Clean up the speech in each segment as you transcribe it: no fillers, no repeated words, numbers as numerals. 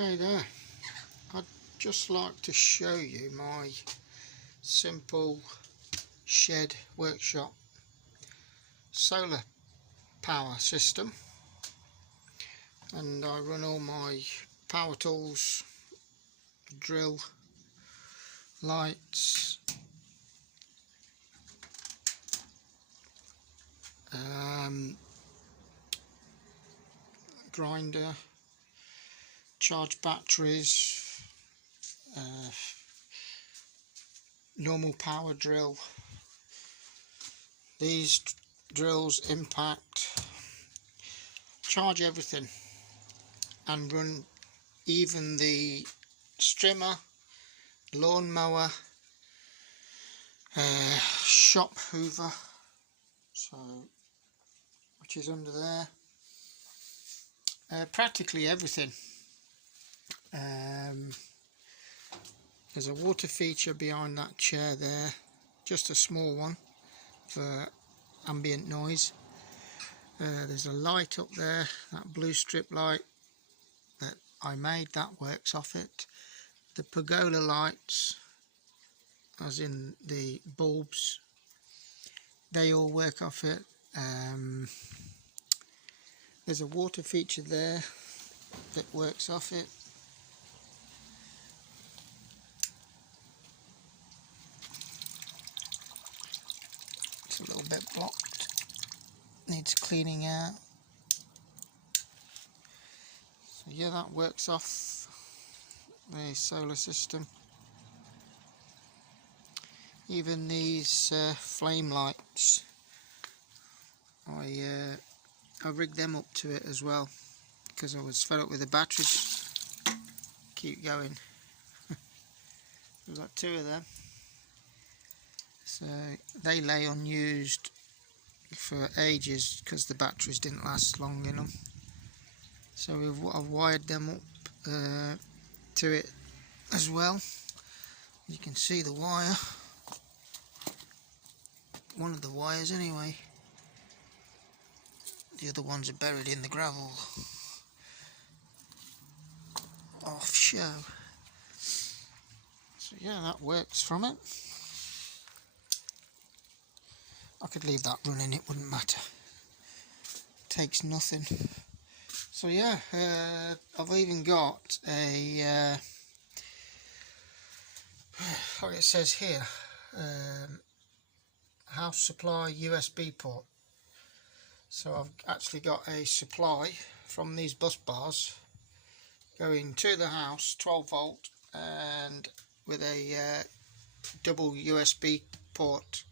Hey there, I'd just like to show you my simple shed workshop solar power system, and I run all my power tools, drill, lights, grinder, charge batteries, normal power drill. These drills impact, charge everything, and run even the strimmer, lawnmower, shop hoover, which is under there. Practically everything. There's a water feature behind that chair there, just a small one for ambient noise. There's a light up there, that blue strip light that I made, that works off it. The pergola lights, as in the bulbs, they all work off it. There's a water feature there that works off it. It's a little bit blocked, needs cleaning out. So yeah, that works off the solar system. Even these flame lights, I rigged them up to it as well, because I was fed up with the batteries. Keep going. We've got two of them, so they lay unused for ages because the batteries didn't last long enough. So I've wired them up to it as well. You can see the wire, one of the wires anyway. The other ones are buried in the gravel, off show. So yeah, that works from it. I could leave that running, it wouldn't matter. Takes nothing. So yeah, I've even got a, like it says here, house supply USB port. So I've actually got a supply from these bus bars going to the house, 12 volt, and with a double USB port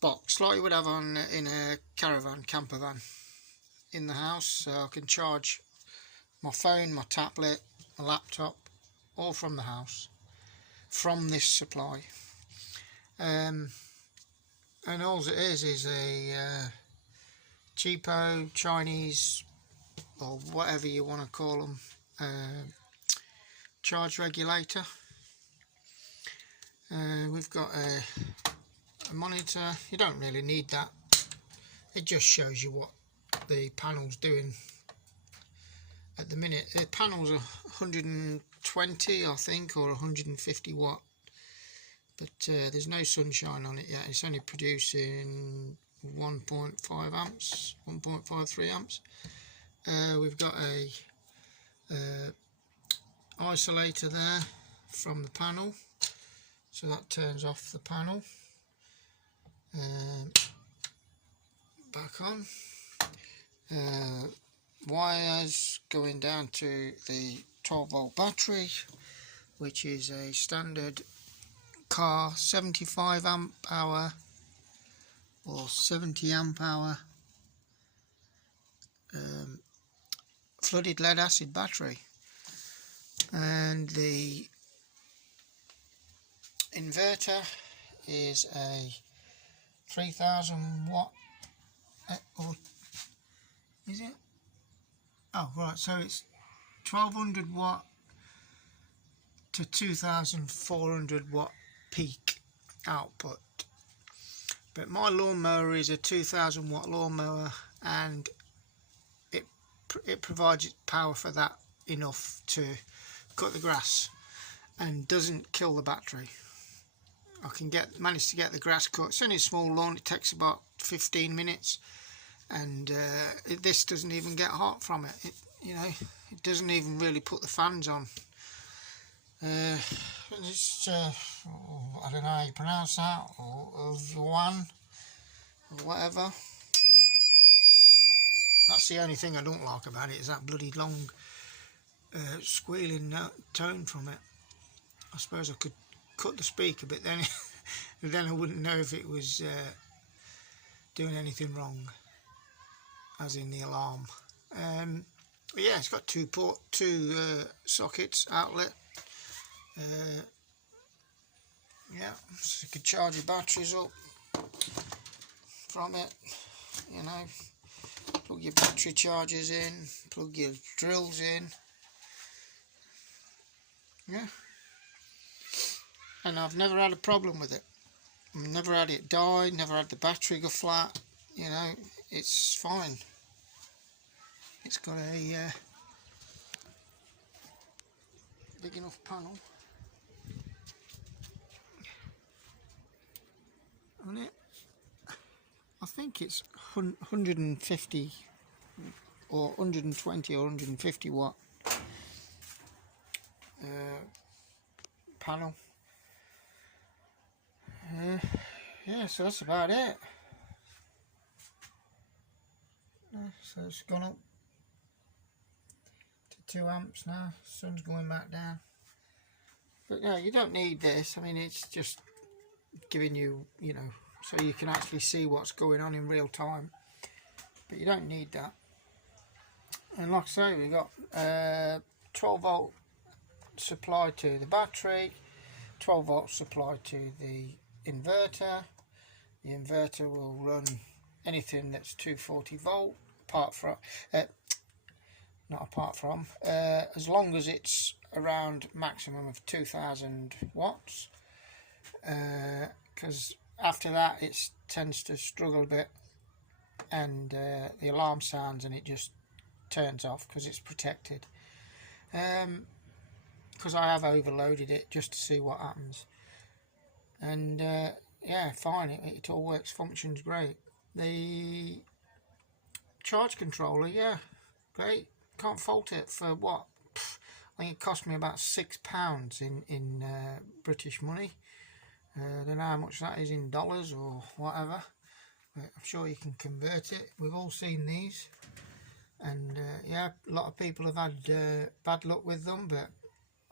box like you would have on in a caravan, camper van in the house. So I can charge my phone, my tablet, my laptop, all from the house, from this supply. And all it is a cheapo Chinese, or whatever you want to call them, charge regulator. We've got a monitor. You don't really need that, it just shows you what the panel's doing at the minute. The panels are 120 I think, or 150 watt, but there's no sunshine on it yet. It's only producing 1.5 amps, 1.53 amps. We've got a isolator there from the panel, so that turns off the panel. Back on. Wires going down to the 12 volt battery, which is a standard car 75 amp hour or 70 amp hour flooded lead acid battery. And the inverter is a 3000 watt, or is it? Oh right, so it's 1200 watt to 2400 watt peak output. But my lawnmower is a 2000 watt lawnmower, and it provides power for that enough to cut the grass and doesn't kill the battery. I can manage to get the grass cut. It's only a small lawn, it takes about 15 minutes, and this doesn't even get hot from it. It doesn't even really put the fans on. It's I don't know how you pronounce that, or one or whatever. That's the only thing I don't like about it, is that bloody long squealing tone from it. I suppose I could cut the speaker, but then then I wouldn't know if it was doing anything wrong, as in the alarm. But yeah, it's got two sockets, outlet. Yeah, so you could charge your batteries up from it, plug your battery chargers in, plug your drills in. Yeah, and I've never had a problem with it. I've never had it die, never had the battery go flat. It's fine. It's got a big enough panel on it. I think it's 150 or 120 or 150 watt panel. Yeah, so that's about it. So it's gone up to 2 amps now. Sun's going back down. But no, you don't need this. I mean, it's just giving you, so you can actually see what's going on in real time. But you don't need that. And like I say, we've got 12 volt supply to the battery, 12 volt supply to the inverter. The inverter will run anything that's 240 volt, as long as it's around maximum of 2000 watts, because after that it tends to struggle a bit, and the alarm sounds and it just turns off because it's protected. Because I have overloaded it just to see what happens, and yeah, fine, it all works, functions great. The charge controller, yeah, great, can't fault it for what, I think it cost me about £6 in British money. I don't know how much that is in dollars or whatever, but I'm sure you can convert it. We've all seen these, and yeah, a lot of people have had bad luck with them, but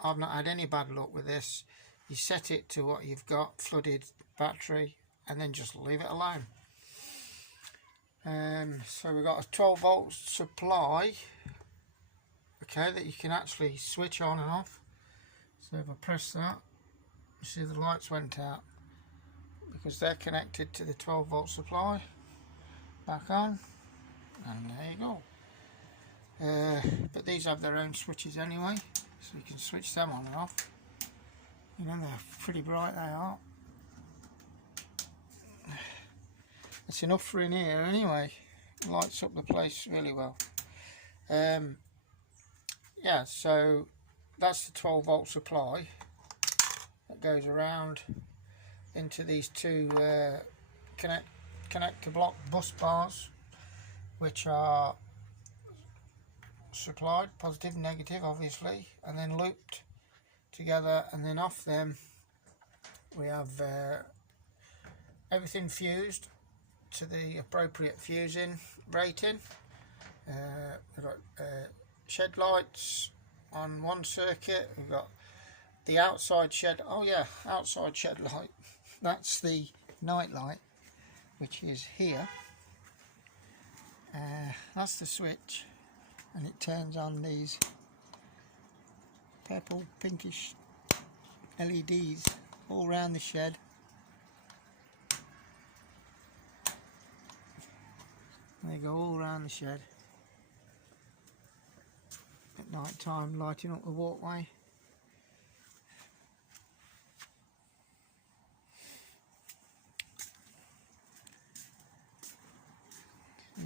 I've not had any bad luck with this. You set it to what you've got, flooded battery, and then just leave it alone. So we've got a 12 volt supply, okay, that you can actually switch on and off. So if I press that, you see the lights went out because they're connected to the 12 volt supply. Back on, and there you go. But these have their own switches anyway, so you can switch them on and off. They're pretty bright, they are. It's enough for in here anyway. It lights up the place really well. Yeah, so that's the 12 volt supply that goes around into these two connector block bus bars, which are supplied positive and negative, obviously, and then looped together, and then off them we have everything fused to the appropriate fusing rating. We've got shed lights on one circuit. We've got the outside shed, outside shed light, that's the night light, which is here. That's the switch, and it turns on these purple pinkish LEDs all around the shed. They go all around the shed at night time, lighting up the walkway.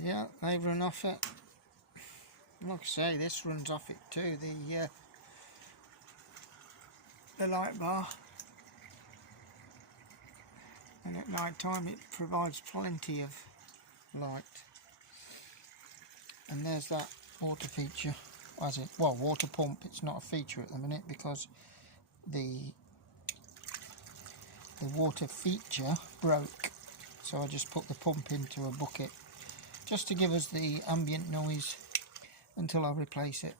Yeah, they run off it. Like I say, this runs off it too, the light bar, and at night time it provides plenty of light. And there's that water feature, well, water pump. It's not a feature at the minute because the water feature broke, so I just put the pump into a bucket just to give us the ambient noise until I replace it.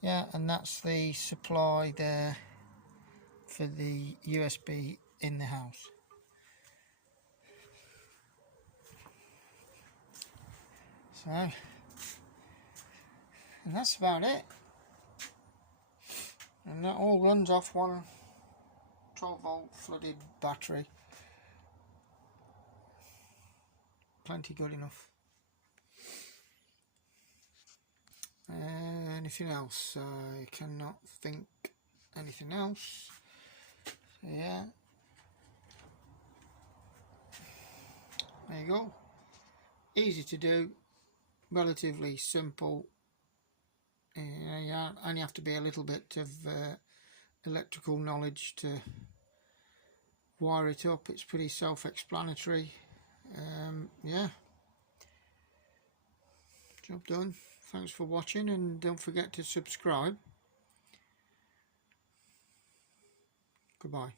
Yeah, and that's the supply there for the USB in the house. So, and that's about it. And that all runs off one 12-volt flooded battery. Plenty good enough. Anything else? I cannot think anything else. So yeah, there you go. Easy to do, relatively simple. Yeah, only have to be a little bit of electrical knowledge to wire it up. It's pretty self-explanatory. Yeah, job done. Thanks for watching, and don't forget to subscribe. Goodbye.